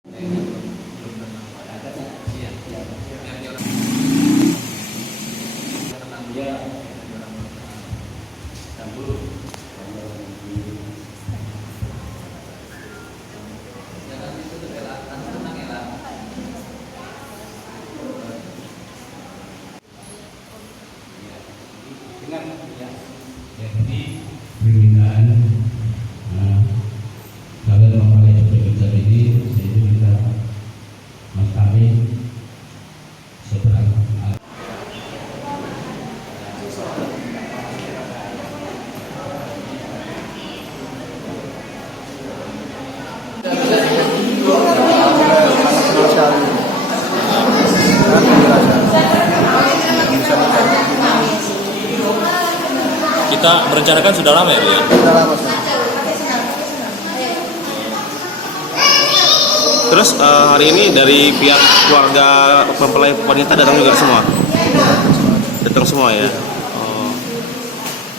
Jadi permintaan kalian memakai computer ini saya minta Mas kami seberang Kita merencanakan sudah lama ya, Pak ya? Sudah lama. Terus hari ini dari pihak keluarga mempelai wanita datang juga semua? Datang semua ya? Oh.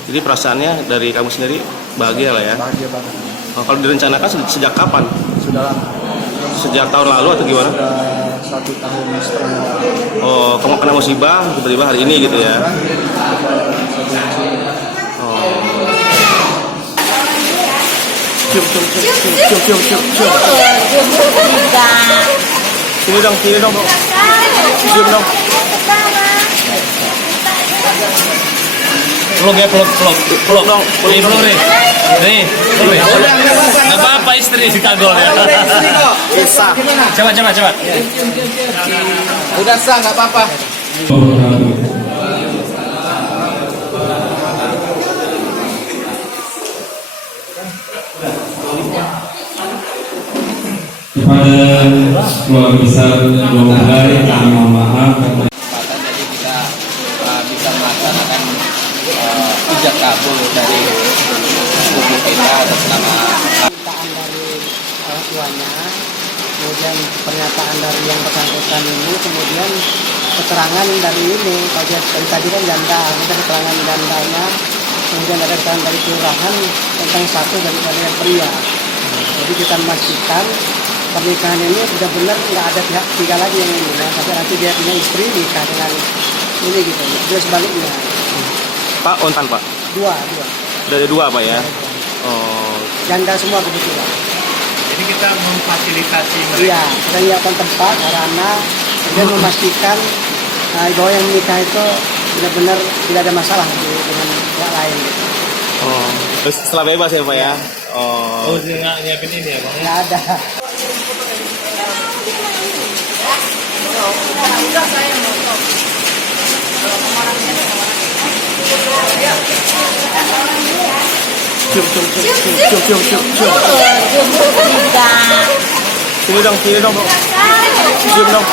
Jadi perasaannya dari kamu sendiri bahagia lah ya? Bahagia banget. Oh, kalau direncanakan sejak kapan? Sudah lama. Sejak tahun lalu atau gimana? Sudah 1 tahun setengah. Oh, kamu kena musibah tiba-tiba hari ini gitu ya? Sini dong, sini dong. Cium dong. Peluk ya, peluk dong. Peluk nih. Nih, peluk ya. Gak apa-apa istri kagol ya. Bisa. Coba. Udah sah, nggak apa-apa. kepada keluarga besar Mempelai kami mohon maaf. Jadi kita bisa melaksanakan ijab kabul dari tubuh kita atas nama permintaan dari orang tuanya, kemudian pernyataan dari yang bersangkutan ini, kemudian keterangan dari ini, dari tadi kan janda, ada keterangan jandanya, kemudian ada keterangan dari kelurahan tentang satu dari yang pria. Jadi kita memastikan pernikahan ini benar-benar nggak ada pihak ketiga lagi yang ini, ya. Sampai nanti dia punya istri nikah dengan ini gitu, dia sebaliknya. Pak, ontan Pak? Dua. Udah ada 2 Pak ya? Oh. Janda semua kebetulan. Jadi kita memfasilitasi Iya, kita menyiapkan tempat, sarana, dan memastikan bahwa yang menikah itu benar-benar tidak ada masalah dengan pihak lain. Gitu. Oh. Terus setelah bebas ya Pak ya? Oh. nggak nyiapin ini ya Bang? Nggak ada. Sini dong. Cium dong.